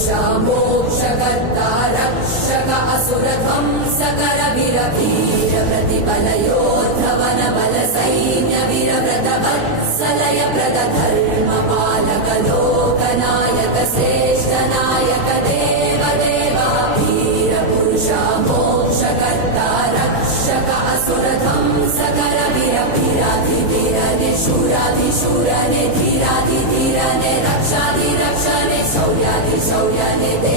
पुरुषा मोक्षकर्ता रक्षक असुरध्वंसकर वीर प्रतिबल योद्धवन बल सैन्य वीर व्रत वत्सलय प्रद धर्म पालक लोकनायक श्रेष्ठ नायक देव देवा वीर पुरुषा मोक्षकर्ता रक्षक असुरध्वंसकर वीराधिवीरने शूराधिशूरने धीराधिधीरने रक्षाधिरक्षणे शौर्याधिशौर्यने